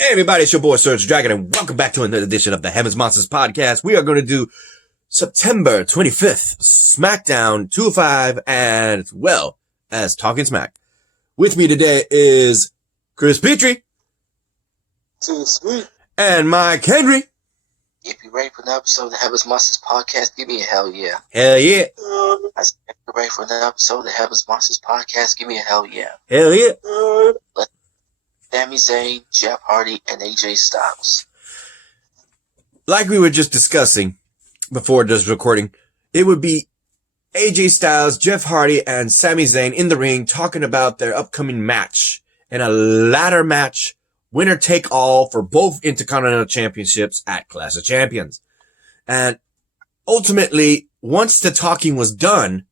Hey everybody, it's your boy Surge Dragon, and welcome back to another edition of the Heavens Monsters Podcast. We are going to do September 25th, Smackdown 205, and as well as Talking Smack. With me today is Chris Petrie. Too sweet. And Mike Henry. If you're ready for an episode of the Heavens Monsters Podcast, give me a hell yeah. Hell yeah. I said, if you're ready for an episode of the Heavens Monsters Podcast, give me a hell yeah. Hell yeah. Sami Zayn, Jeff Hardy, and AJ Styles. Like we were just discussing before this recording, it would be AJ Styles, Jeff Hardy, and Sami Zayn in the ring talking about their upcoming match in a ladder match, winner take all for both Intercontinental Championships at Clash of Champions. And ultimately, once the talking was done,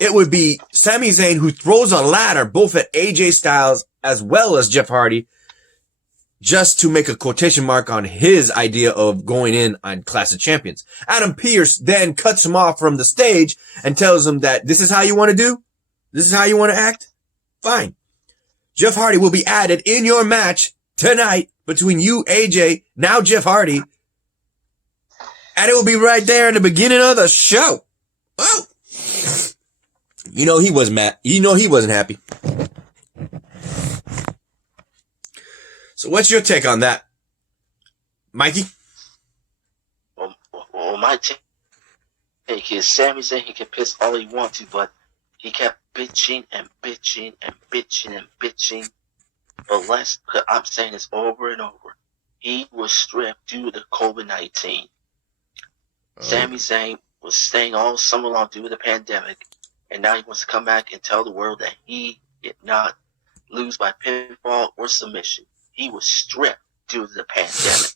it would be Sami Zayn who throws a ladder both at AJ Styles as well as Jeff Hardy, just to make a quotation mark on his idea of going in on Clash of Champions. Adam Pearce then cuts him off from the stage and tells him that this is how you want to do? This is how you want to act? Fine. Jeff Hardy will be added in your match tonight between you, AJ, now Jeff Hardy, and it will be right there in the beginning of the show. Oh! You know he wasn't mad. You know he wasn't happy. So what's your take on that, Mikey? Well, my take is Sami Zayn, he can piss all he wants to, but he kept bitching and bitching and bitching and bitching. But I'm saying this over and over. He was stripped due to COVID-19. Sami Zayn was staying all summer long due to the pandemic, and now he wants to come back and tell the world that he did not lose by pinfall or submission. He was stripped due to the pandemic.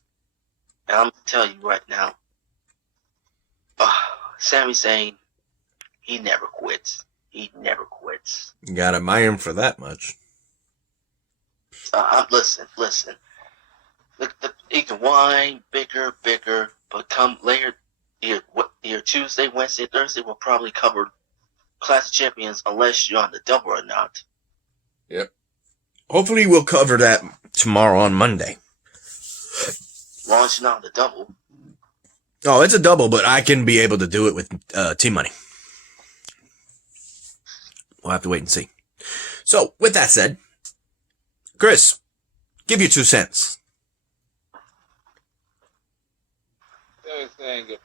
And I'm going to tell you right now, Sami Zayn, he never quits. He never quits. You gotta admire him for that much. Listen. He can whine bigger, but come later, either Tuesday, Wednesday, Thursday, we'll probably cover Clash of Champions unless you're on the double or not. Yep. Hopefully we'll cover that tomorrow on Monday. Launching on the double. Oh, it's a double, but I can be able to do it with team money. We'll have to wait and see. So, with that said, Chris, give your 2 cents. Everything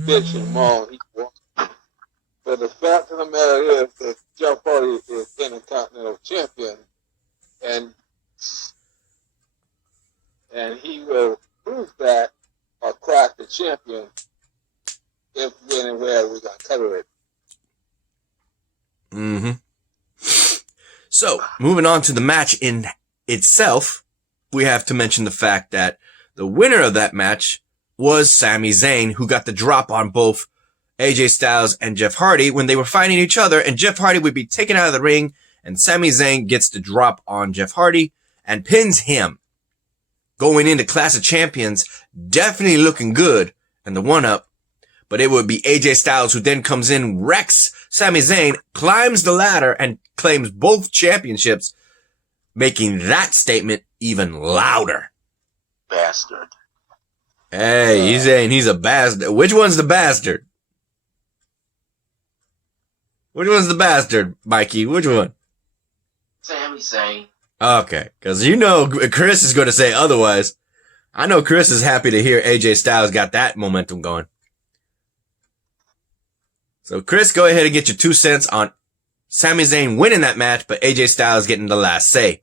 bitch and moan he wants. But the fact of the matter is that Jeff Hardy is Intercontinental Champion, and he will prove that or crack the champion if anywhere we got to cover it. Mm-hmm. So, moving on to the match in itself, we have to mention the fact that the winner of that match was Sami Zayn, who got the drop on both AJ Styles and Jeff Hardy when they were fighting each other, and Jeff Hardy would be taken out of the ring, and Sami Zayn gets the drop on Jeff Hardy and pins him. Going into Clash of Champions, definitely looking good and the one-up, but it would be AJ Styles who then comes in, wrecks Sami Zayn, climbs the ladder, and claims both championships, making that statement even louder. Bastard. Hey, he's saying he's a bastard. Which one's the bastard? Which one's the bastard, Mikey? Which one? Sami Zayn. Okay, because you know Chris is going to say otherwise. I know Chris is happy to hear AJ Styles got that momentum going. So Chris, go ahead and get your 2 cents on Sami Zayn winning that match, but AJ Styles getting the last say.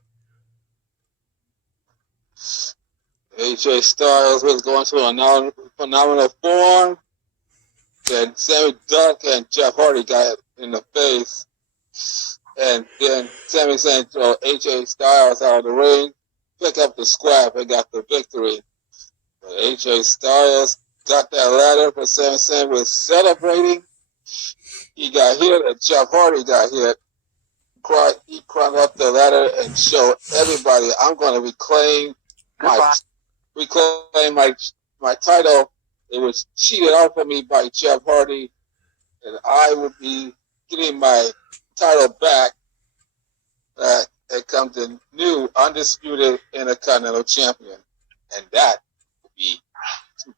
AJ Styles was going to a phenomenal form. Then Sammy ducked and Jeff Hardy got in the face. And then Sami Zayn threw AJ Styles out of the ring, pick up the scrap, and got the victory. But AJ Styles got that ladder, but Sami Zayn was celebrating. He got hit, and Jeff Hardy got hit. He climbed up the ladder and showed everybody, I'm going to reclaim my title. It was cheated out of me by Jeff Hardy, and I would be getting my title back. and comes the new undisputed Intercontinental Champion. And that would be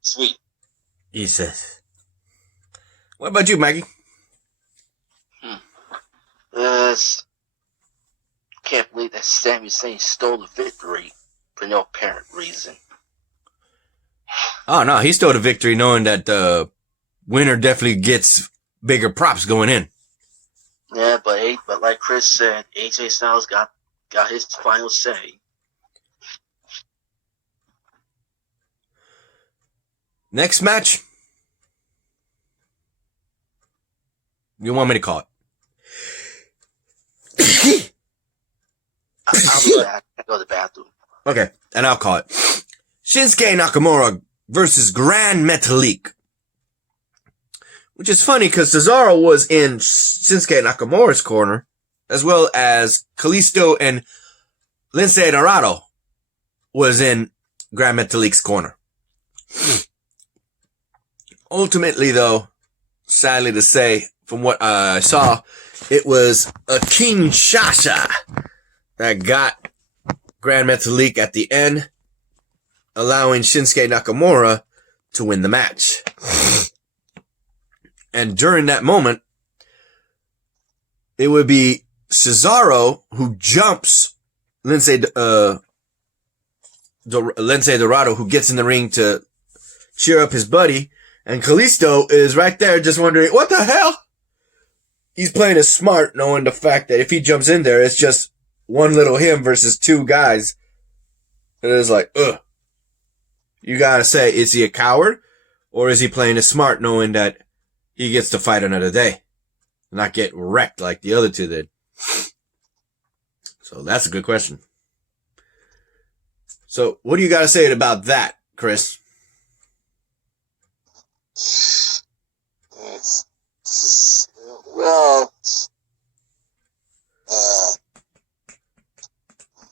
sweet. He says. What about you, Mikey? Can't believe that Sami Zayn stole the victory for no apparent reason. Oh, no, he stole the victory knowing that the winner definitely gets bigger props going in. Yeah, but like Chris said, AJ Styles got his final say. Next match. You want me to call it? I'll be back. I go to the bathroom. Okay, and I'll call it. Shinsuke Nakamura versus Grand Metalik. Which is funny because Cesaro was in Shinsuke Nakamura's corner, as well as Kalisto and Lince Dorado was in Grand Metalik's corner. Ultimately, though, sadly to say, from what I saw, it was a King Shasha that got Grand Metalik at the end, allowing Shinsuke Nakamura to win the match. And during that moment, it would be Cesaro who jumps Lince Dorado, who gets in the ring to cheer up his buddy, and Kalisto is right there just wondering, what the hell? He's playing it smart, knowing the fact that if he jumps in there, it's just one little him versus two guys. And it's like, ugh. You gotta say, is he a coward? Or is he playing it smart, knowing that he gets to fight another day? Not get wrecked like the other two did. So that's a good question. So what do you gotta say about that, Chris? Well,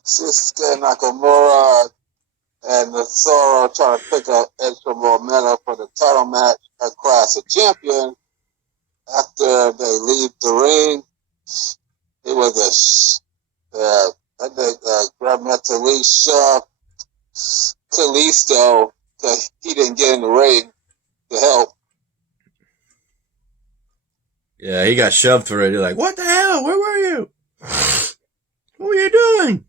Shinsuke Nakamura and Cesaro trying to pick up extra momentum for the title match at Clash of Champions. After they leave the ring, it was I think Grand Metalik shoved Kalisto because he didn't get in the ring to help. Yeah, he got shoved for it. You're like, what the hell? Where were you? What were you doing?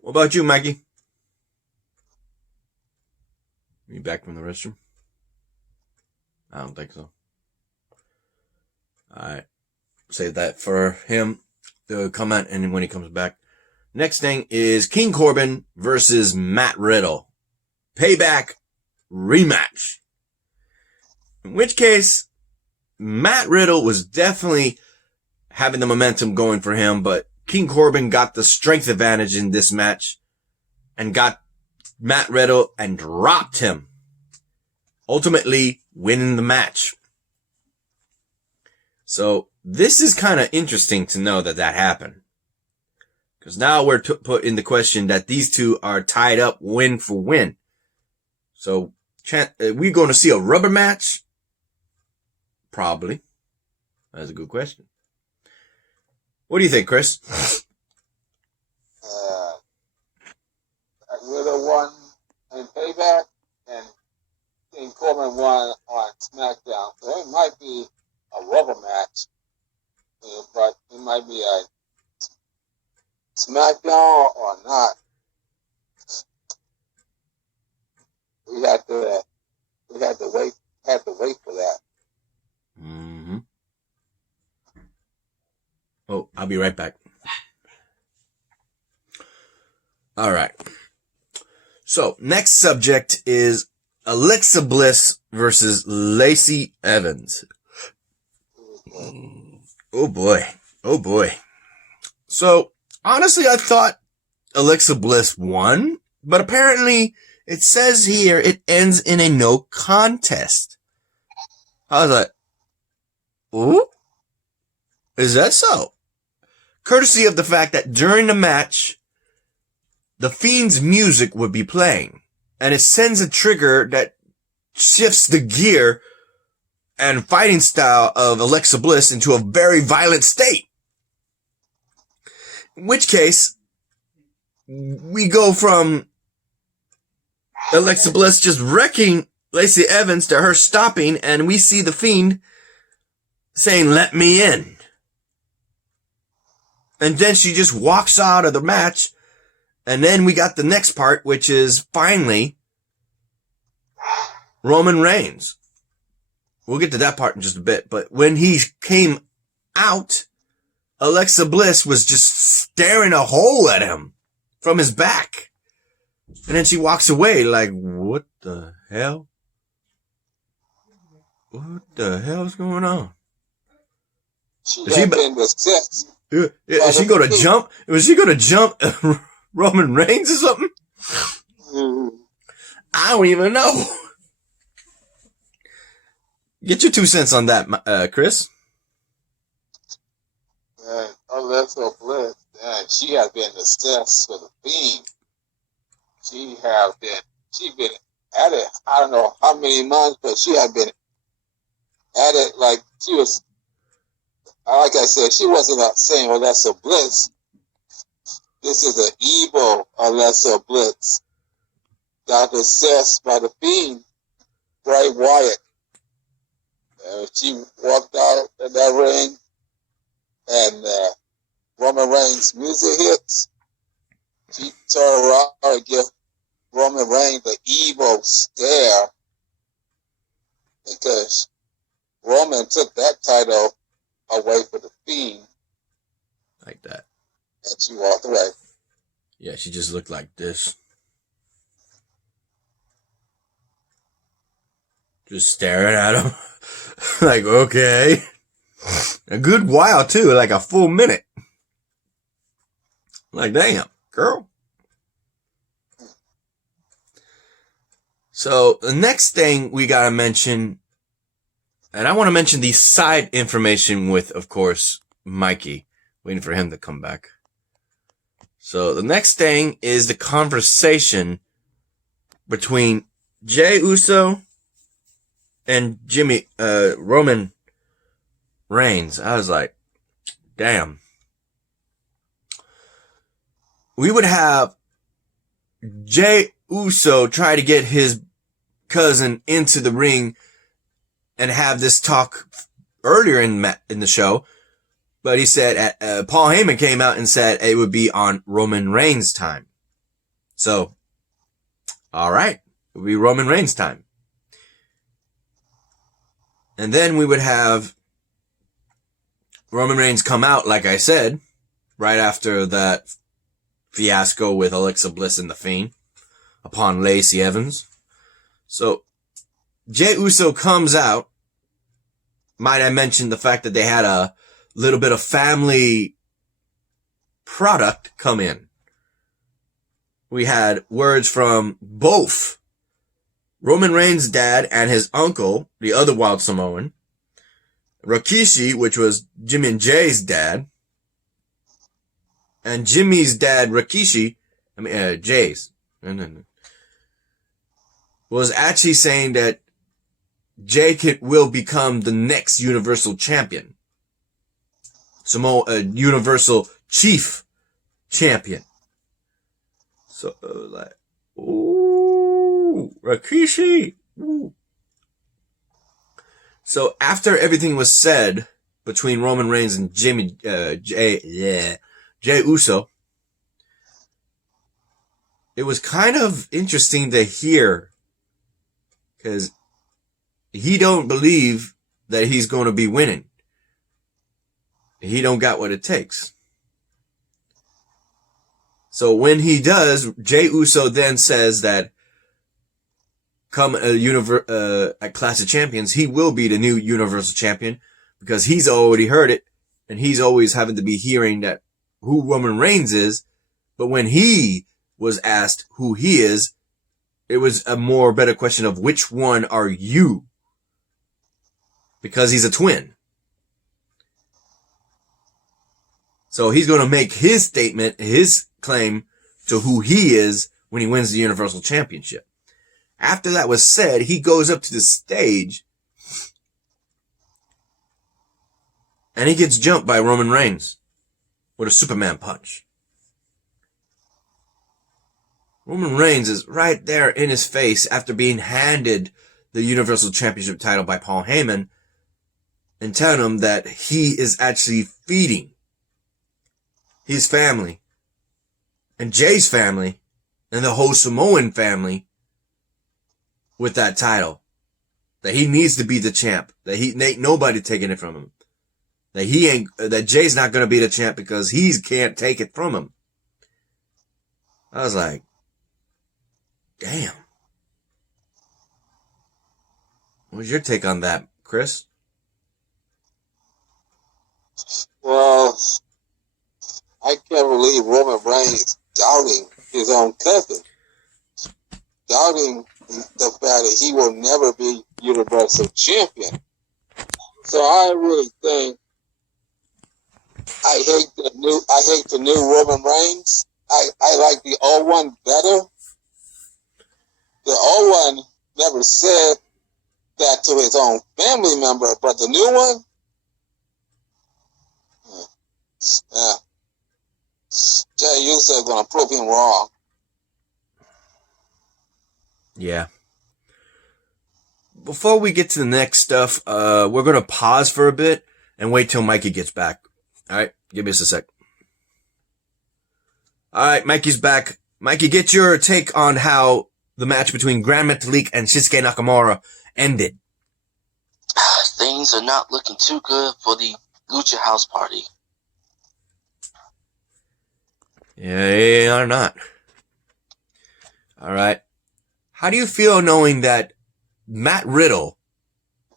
What about you, Mikey? You back from the restroom? I don't think so. Alright. Save that for him to comment and when he comes back. Next thing is King Corbin versus Matt Riddle. Payback rematch. In which case, Matt Riddle was definitely having the momentum going for him, but King Corbin got the strength advantage in this match and got Matt Riddle and dropped him, ultimately winning the match. So this is kind of interesting to know that happened. Because now we're put in the question that these two are tied up win for win. So are we going to see a rubber match? Probably. That's a good question. What do you think, Chris? Riddle won in Payback, and King Corbin won on Smackdown. So it might be a rubber match, but it might be a Smackdown or not. We had to wait for that. Mm-hmm. Oh, I'll be right back. All right. So, next subject is Alexa Bliss versus Lacey Evans. Oh boy. Oh boy. So, honestly, I thought Alexa Bliss won, but apparently it says here it ends in a no contest. I was like, ooh? Is that so? Courtesy of the fact that during the match, the Fiend's music would be playing, and it sends a trigger that shifts the gear and fighting style of Alexa Bliss into a very violent state. In which case, we go from Alexa Bliss just wrecking Lacey Evans to her stopping, and we see The Fiend saying, "Let me in." And then she just walks out of the match, and then we got the next part, which is finally Roman Reigns. We'll get to that part in just a bit, but when he came out, Alexa Bliss was just staring a hole at him from his back. And then she walks away like, what the hell? What the hell's going on? She had been possessed. Is she going to jump? Was she going to jump Roman Reigns or something? I don't even know. Get your 2 cents on that, Chris. Alexa Bliss, she has been obsessed with the Fiend. She been at it, I don't know how many months, but she had been at it like she was, like I said, she wasn't saying Alexa Bliss. This is an evil Alexa Bliss. Got obsessed by the Fiend, Bray Wyatt. She walked out in that ring, and Roman Reigns' music hits. She turned around and gave Roman Reigns the evil stare, because Roman took that title away from the Fiend. Like that. And she walked away. Yeah, she just looked like this. Just staring at him. Like, okay. A good while, too. Like a full minute. Like, damn, girl. So, the next thing we gotta mention, and I want to mention the side information with, of course, Mikey. Waiting for him to come back. So, the next thing is the conversation between Jey Uso and Roman Reigns. I was like, damn. We would have Jey Uso try to get his cousin into the ring and have this talk earlier in the show. But he said, Paul Heyman came out and said it would be on Roman Reigns' time. So, alright. It would be Roman Reigns' time. And then we would have Roman Reigns come out, like I said, right after that fiasco with Alexa Bliss and The Fiend, upon Lacey Evans. So, Jey Uso comes out. Might I mention the fact that they had a little bit of family product come in. We had words from both Roman Reigns' dad and his uncle, the other Wild Samoan, Rikishi, which was Jimmy and Jay's dad, and Jimmy's dad, Jay's, was actually saying that Jay will become the next Universal Champion. Universal Chief Champion. So, like, ooh, Rikishi. Ooh. So, after everything was said between Roman Reigns and Jey Uso, it was kind of interesting to hear, because he don't believe that he's going to be winning. He don't got what it takes. So when he does, Jey Uso then says that come at Clash of Champions, he will be the new Universal Champion, because he's already heard it, and he's always having to be hearing that who Roman Reigns is. But when he was asked who he is, it was a better question of which one are you? Because he's a twin. So he's going to make his statement, his claim to who he is when he wins the Universal Championship. After that was said, he goes up to the stage and he gets jumped by Roman Reigns with a Superman punch. Roman Reigns is right there in his face after being handed the Universal Championship title by Paul Heyman and telling him that he is actually feeding his family and Jay's family and the whole Samoan family with that title. That he needs to be the champ. That ain't nobody taking it from him. That Jay's not going to be the champ because he can't take it from him. I was like, damn. What's your take on that, Chris? Well, I can't believe Roman Reigns doubting his own cousin. Doubting the fact that he will never be Universal Champion. So I really think I hate the new Roman Reigns. I like the old one better. The old one never said that to his own family member, but the new one, Jay Uso is going to prove him wrong. Yeah. Before we get to the next stuff, we're going to pause for a bit and wait till Mikey gets back. All right, give me just a sec. All right, Mikey's back. Mikey, get your take on how the match between Gran Metalik and Shinsuke Nakamura ended. Things are not looking too good for the Lucha House Party. Yeah, they are not. All right. How do you feel knowing that Matt Riddle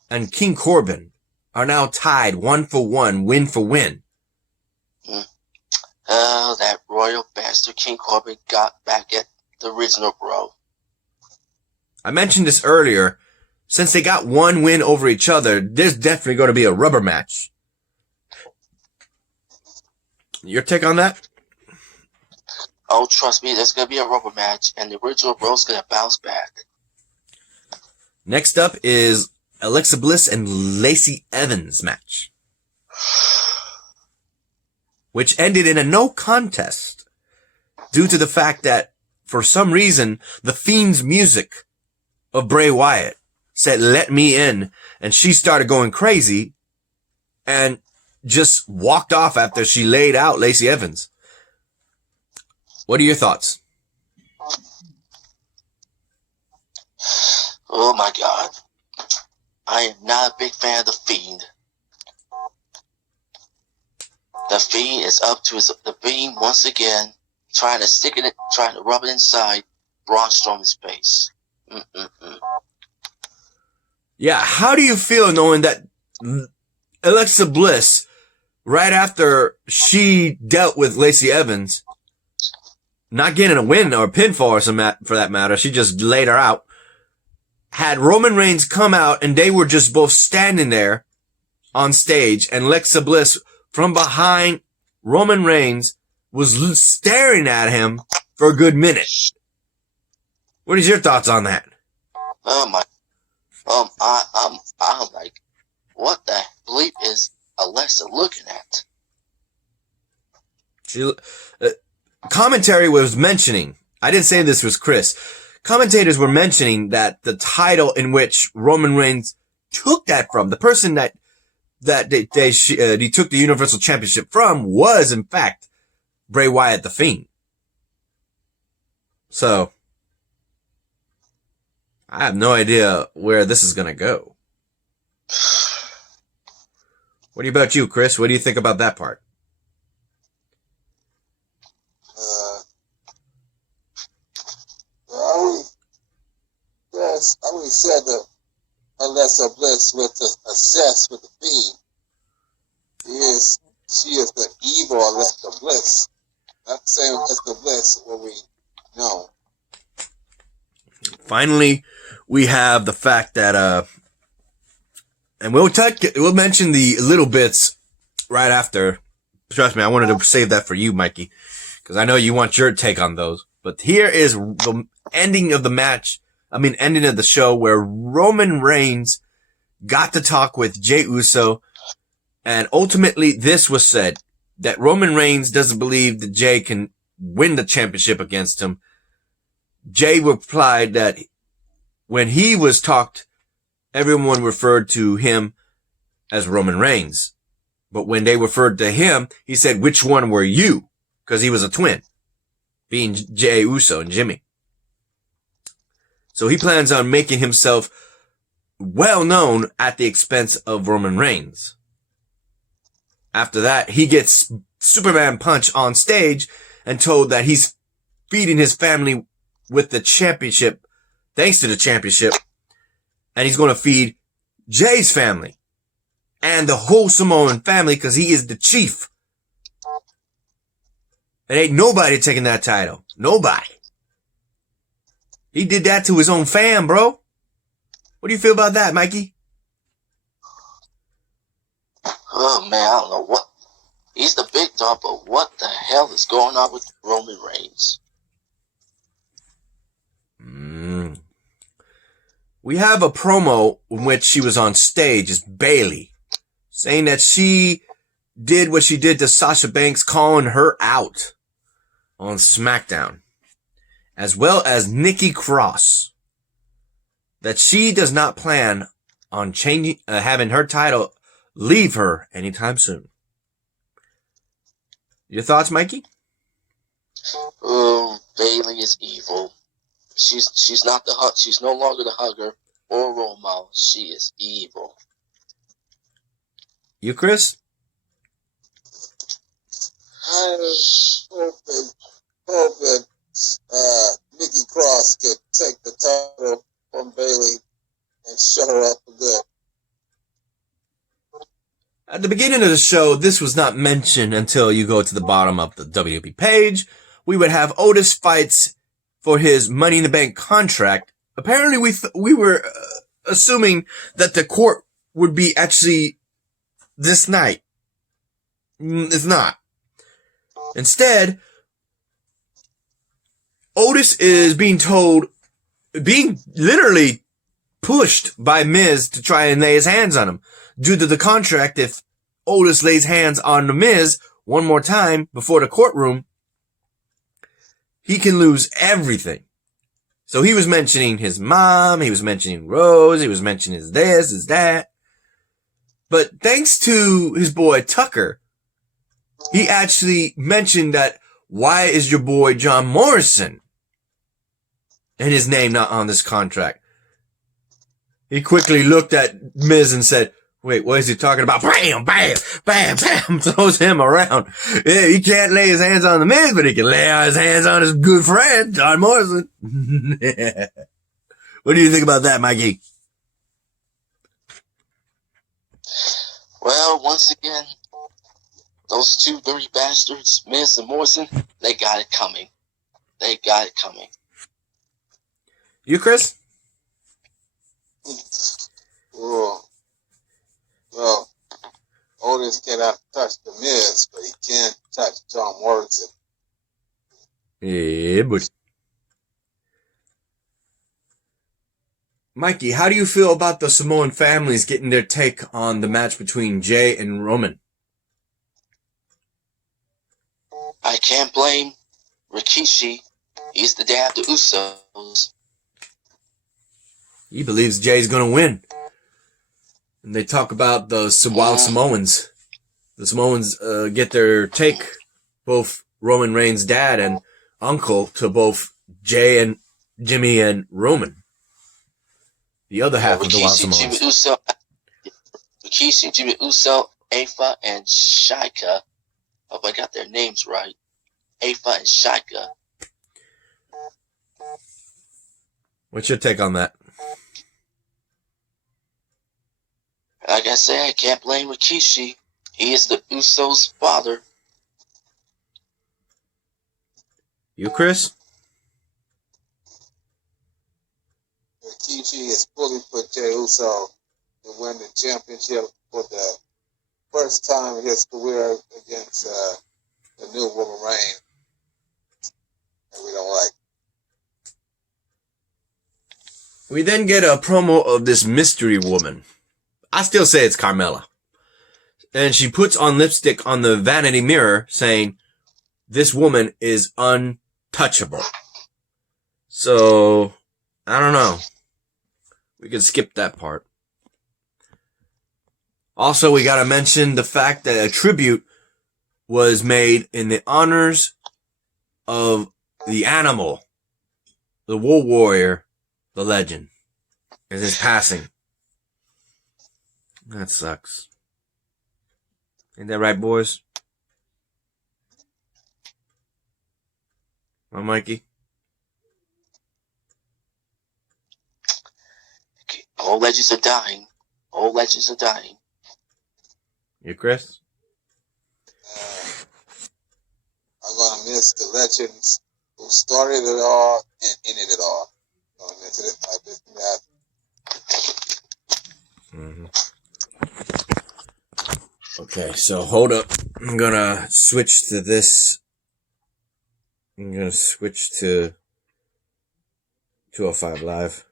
and King Corbin are now tied 1-for-1, win for win? That royal bastard King Corbin got back at the original bro. I mentioned this earlier. Since they got one win over each other, there's definitely going to be a rubber match. Your take on that? Oh, trust me, there's going to be a rubber match, and the original bro's going to bounce back. Next up is Alexa Bliss and Lacey Evans match, which ended in a no contest due to the fact that, for some reason, the Fiend's music of Bray Wyatt said, "Let me in," and she started going crazy and just walked off after she laid out Lacey Evans. What are your thoughts? Oh my God. I am not a big fan of the Fiend. The Fiend is up to the Fiend once again, trying to rub it inside Braun Strowman's face. Yeah, how do you feel knowing that Alexa Bliss, right after she dealt with Lacey Evans, not getting a win or a pinfall or for that matter, she just laid her out, had Roman Reigns come out and they were just both standing there on stage, and Alexa Bliss from behind Roman Reigns was staring at him for a good minute. What is your thoughts on that? Oh my. I'm like, what the bleep is Alexa looking at? Commentary was mentioning, I didn't say this was Chris, commentators were mentioning that the title in which Roman Reigns took that from, the person that he took the Universal Championship from, was in fact Bray Wyatt the Fiend. So I have no idea where this is gonna go. What about you, Chris? What do you think about that part? I always said that Alexa Bliss with the assess with the Fiend she is the evil Alexa Bliss. Not the same Alexa Bliss what we know. Finally, we have the fact that and we'll mention the little bits right after. Trust me, I wanted to save that for you, Mikey, because I know you want your take on those. But here is the ending of the match. Ending of the show, where Roman Reigns got to talk with Jey Uso And ultimately, this was said that Roman Reigns doesn't believe that Jay can win the championship against him. Jay replied that when he was talked, everyone referred to him as Roman Reigns. But when they referred to him, he said, which one were you? Because he was a twin, being Jey Uso and Jimmy. So he plans on making himself well known at the expense of Roman Reigns. After that, he gets Superman punch on stage and told that he's feeding his family with the championship, thanks to the championship, and he's going to feed Jay's family and the whole Samoan family because he is the chief. And ain't nobody taking that title. Nobody. He did that to his own fam, bro. What do you feel about that, Mikey? Oh, man, I don't know what. He's the big dog, but what the hell is going on with Roman Reigns? We have a promo in which she was on stage as Bayley, saying that she did what she did to Sasha Banks, calling her out on Smackdown, as well as Nikki Cross, that she does not plan on changing, having her title leave her anytime soon. Your thoughts, Mikey? Oh, Bayley is evil. She's not the hug. She's no longer the hugger or role model. She is evil. You, Chris? I hope that Nikki Cross could take the title from Bayley and shut her up for good. At the beginning of the show, this was not mentioned until you go to the bottom of the WWE page. We would have Otis fights for his Money in the Bank contract. Apparently, we were assuming that the court would be actually this night. It's not. Instead, Otis is being literally pushed by Miz to try and lay his hands on him. Due to the contract, if Otis lays hands on the Miz one more time before the courtroom, he can lose everything. So he was mentioning his mom, he was mentioning Rose, he was mentioning his this, his that. But thanks to his boy Tucker, he actually mentioned that, why is your boy John Morrison and his name not on this contract? He quickly looked at Miz and said, wait, what is he talking about? Bam, bam, bam, bam, throws him around. Yeah, he can't lay his hands on the Miz, but he can lay his hands on his good friend, John Morrison. What do you think about that, Mikey? Well, once again, those two dirty bastards, Miz and Morrison, they got it coming. They got it coming. You, Chris? Well, Otis cannot touch the Miz, but he can touch John Morrison. Yeah, but Mikey, how do you feel about the Samoan families getting their take on the match between Jay and Roman? I can't blame Rikishi. He's the dad of the Usos. He believes Jay's gonna win. And they talk about the wild Samoans. The Samoans get their take, both Roman Reigns' dad and uncle, to both Jay and Jimmy and Roman. The other half of the wild Samoans. Rikishi, Jimmy Uso, Afa, and Shika. Hope I got their names right. Afa and Shika. What's your take on that? Like I say, I can't blame Rikishi. He is the Usos' father. You, Chris? Rikishi has fully put Jey Uso to win the championship for the first time in his career against the new Roman Reigns. And we don't like. We then get a promo of this mystery woman. I still say it's Carmella. And she puts on lipstick on the vanity mirror saying, this woman is untouchable. So, I don't know. We can skip that part. Also, we gotta mention the fact that a tribute was made in the honors of the animal, the war warrior, the legend, and his passing. That sucks. Ain't that right, boys? Well, Mikey? All legends are dying. All legends are dying. You, Chris? I'm gonna miss the legends who started it all and ended it all. I'm gonna miss it. I miss that. Mm-hmm. Okay, so hold up. I'm gonna switch to this. I'm gonna switch to 205 Live.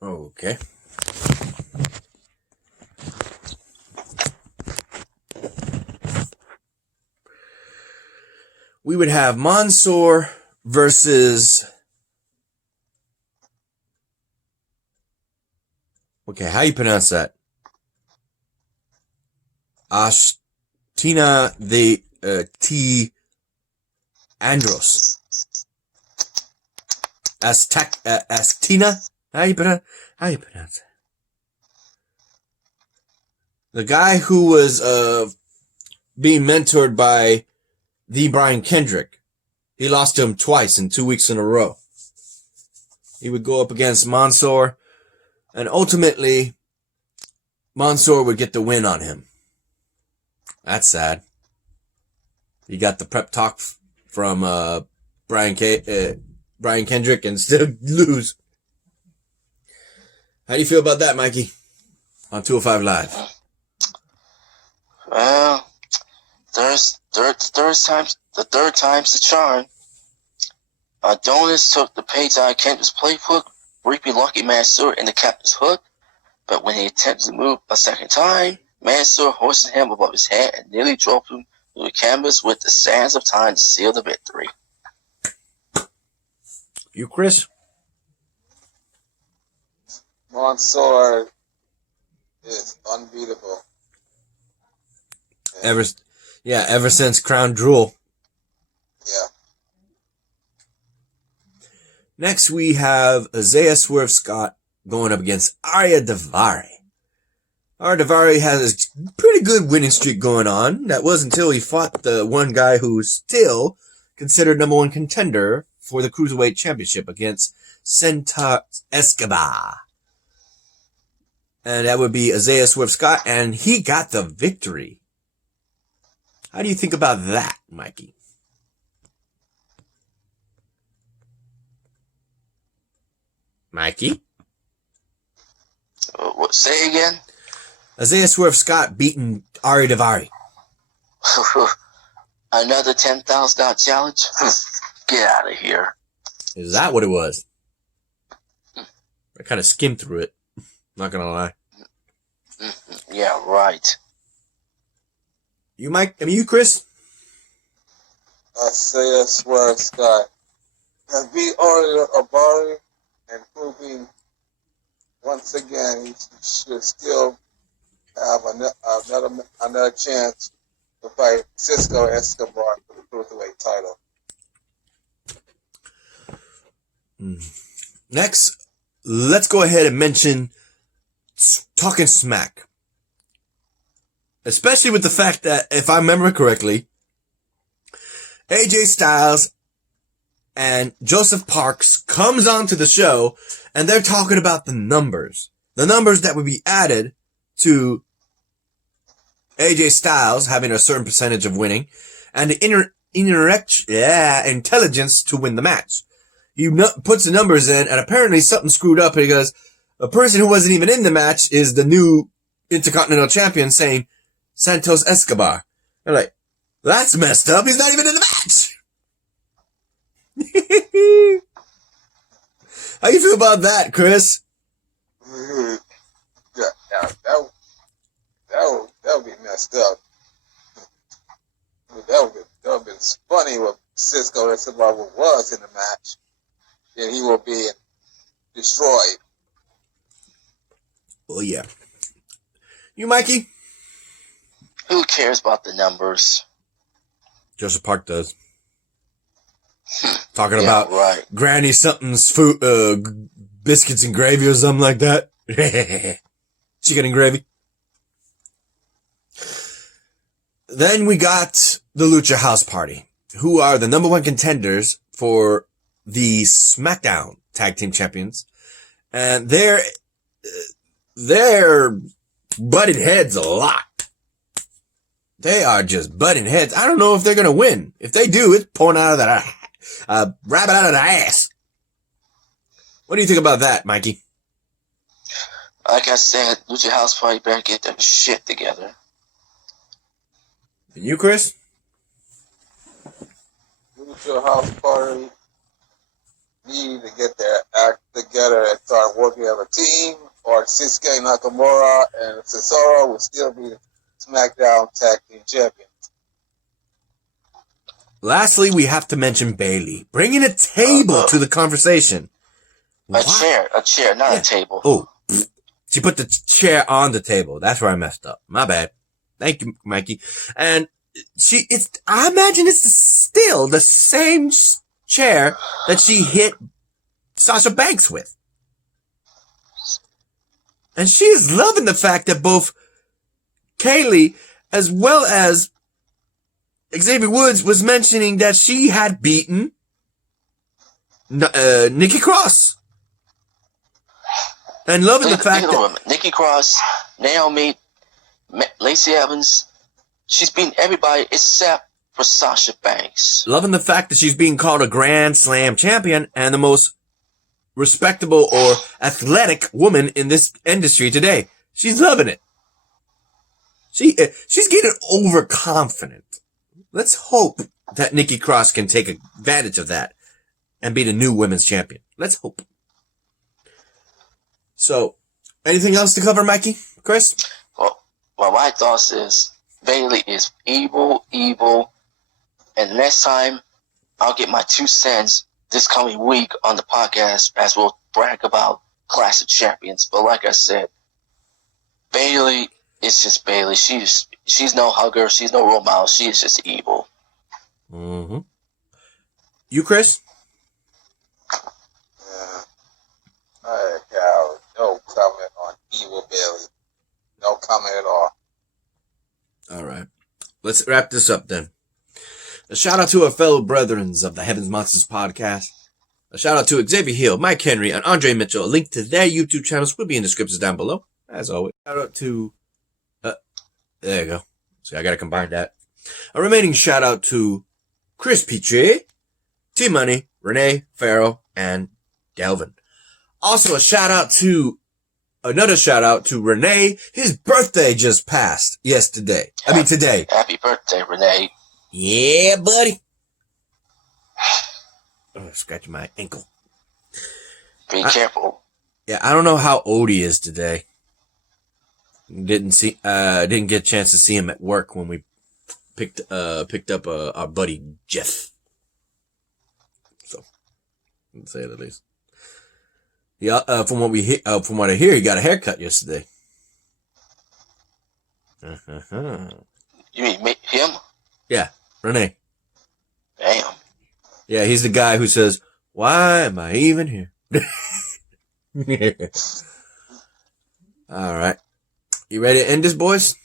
Okay. We would have Mansoor versus... Okay, how you pronounce that? Ashtina the T. Andros. Astina? How you pronounce that? The guy who was being mentored by the Brian Kendrick. He lost to him twice in 2 weeks in a row. He would go up against Mansoor, and ultimately, Mansoor would get the win on him. That's sad. He got the prep talk from Brian Kendrick and still lose. How do you feel about that, Mikey? On 205 Live. Well, the third time's the charm. Adonis took the page out of Kendrick's playbook, reaping Lucky Mansoor in the captain's hook, but when he attempted to move a second time, Mansoor hoisted him above his head and nearly drove him through the canvas with the sands of time to seal the victory. You, Chris? Mansoor is unbeatable. Ever since Crown Jewel. Yeah. Next, we have Isaiah Swerve Scott going up against Arya Davari. Arya Davari has a pretty good winning streak going on. That was until he fought the one guy who's still considered number one contender for the Cruiserweight Championship against Senta Escobar. And that would be Isaiah Swerve Scott, and he got the victory. How do you think about that, Mikey? Mikey? What? Say again? Isaiah Swerve Scott beating Arya Davari. Another $10,000 challenge? Get out of here. Is that what it was? I kind of skimmed through it. Not gonna lie. Yeah, right. You, Mike? I mean, you, Chris? Isaiah Swerve Scott has beat Arya Davari and proving once again he should still have another chance to fight Cisco Escobar for the Cruiserweight title. Next, let's go ahead and mention Talking Smack. Especially with the fact that, if I remember correctly, AJ Styles and Joseph Parks comes onto the show and they're talking about the numbers. The numbers that would be added to AJ Styles having a certain percentage of winning and the intelligence to win the match. He puts the numbers in and apparently something screwed up because a person who wasn't even in the match is the new Intercontinental Champion saying Santos Escobar. I'm like, that's messed up. He's not even in the match. How you feel about that, Chris? Yeah, that would be messed up. That would be funny if Cisco Escobar was in the match, and he will be destroyed. Oh, yeah. You, Mikey? Who cares about the numbers? Joseph Park does. Talking Yeah, about right. Granny something's food, biscuits and gravy or something like that. Chicken and gravy. Then we got the Lucha House Party, who are the number one contenders for the Smackdown Tag Team Champions. And they're butting heads a lot. They are just butting heads. I don't know if they're going to win. If they do, it's pulling out of that rabbit out of the ass. What do you think about that, Mikey? Like I said, Lucha House Party better get their shit together. And you, Chris? Lucha House Party need to get their act together and start working as a team, or Shinsuke Nakamura and Cesaro will still be the SmackDown Tag Team Champions. Lastly, we have to mention Bayley, bringing a table to the conversation. A chair, not Yeah. a table. Oh, she put the chair on the table. That's where I messed up. My bad. Thank you, Mikey. And I imagine it's still the same chair that she hit Sasha Banks with. And she is loving the fact that both Kaylee as well as Xavier Woods was mentioning that she had beaten Nikki Cross. And loving the fact that Nikki Cross, Naomi, Lacey Evans, she's beaten everybody except for Sasha Banks. Loving the fact that she's being called a Grand Slam champion and the most respectable or athletic woman in this industry today. She's loving it. She's getting overconfident. Let's hope that Nikki Cross can take advantage of that and be the new women's champion. Let's hope. So, anything else to cover, Mikey? Chris? Well, my thoughts is Bayley is evil, and next time I'll get my 2 cents this coming week on the podcast as we'll brag about Clash of Champions. But like I said, Bayley is just Bayley. She's no hugger. She's no role model. She is just evil. Mm-hmm. You, Chris? I have no comment on Evil Bayley. No comment at all. All right. Let's wrap this up then. A shout out to our fellow brethren of the Heavens Monsters podcast. A shout out to Xavier Hill, Mike Henry, and Andre Mitchell. A link to their YouTube channels will be in the description down below, as always. Shout out to, there you go. See, I gotta combine that. A remaining shout out to Chris Petrie, T-Money, Renee, Farrell, and Delvin. Also another shout out to Renee. His birthday just passed today. Happy birthday, Renee. Yeah, buddy. Oh, scratching my ankle. Be careful. Yeah, I don't know how old he is today. Didn't get a chance to see him at work when we picked up our buddy Jeff. So, let's say it at least. Yeah, from what I hear, he got a haircut yesterday. You mean him? Yeah, Renee. Damn. Yeah, he's the guy who says, "Why am I even here?" All right. You ready to end this, boys?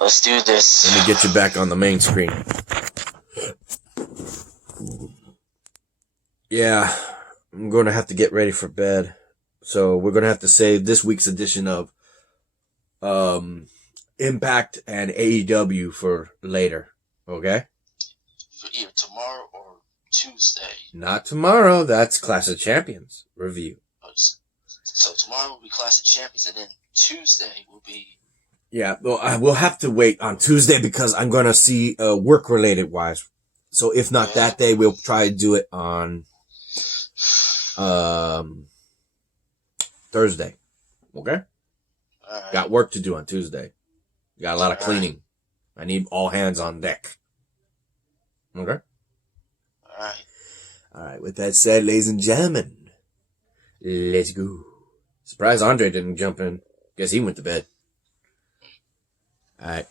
Let's do this. Let me get you back on the main screen. Yeah, I'm going to have to get ready for bed. So we're going to have to save this week's edition of Impact and AEW for later. Okay? For either tomorrow or Tuesday. Not tomorrow. That's Clash of Champions review. So tomorrow will be Clash of Champions, and then Tuesday will be Yeah, well, we'll have to wait on Tuesday because I'm gonna see work-related wise. So if not that day, we'll try to do it on Thursday. Okay? Alright. Got work to do on Tuesday. Got a lot of All cleaning. I need all hands on deck. Okay? Alright. Alright, with that said, ladies and gentlemen, let's go. Surprised Andre didn't jump in. Guess he went to bed. Alright.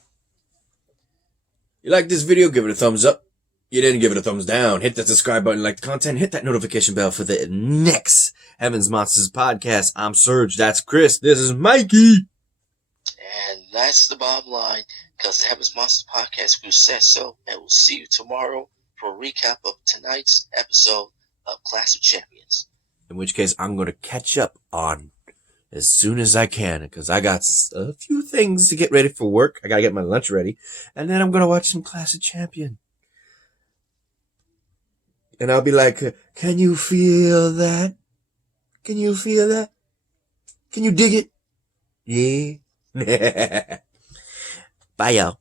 You like this video? Give it a thumbs up. You didn't give it a thumbs down. Hit that subscribe button, like the content, hit that notification bell for the next Heaven's Monsters podcast. I'm Serge. That's Chris. This is Mikey. And that's the bottom line, because the Heaven's Monsters podcast crew says so. And we'll see you tomorrow for a recap of tonight's episode of Clash of Champions. In which case, I'm going to catch up on as soon as I can, because I got a few things to get ready for work. I got to get my lunch ready. And then I'm going to watch some Clash of Champion. And I'll be like, can you feel that? Can you feel that? Can you dig it? Yeah. Bye, y'all.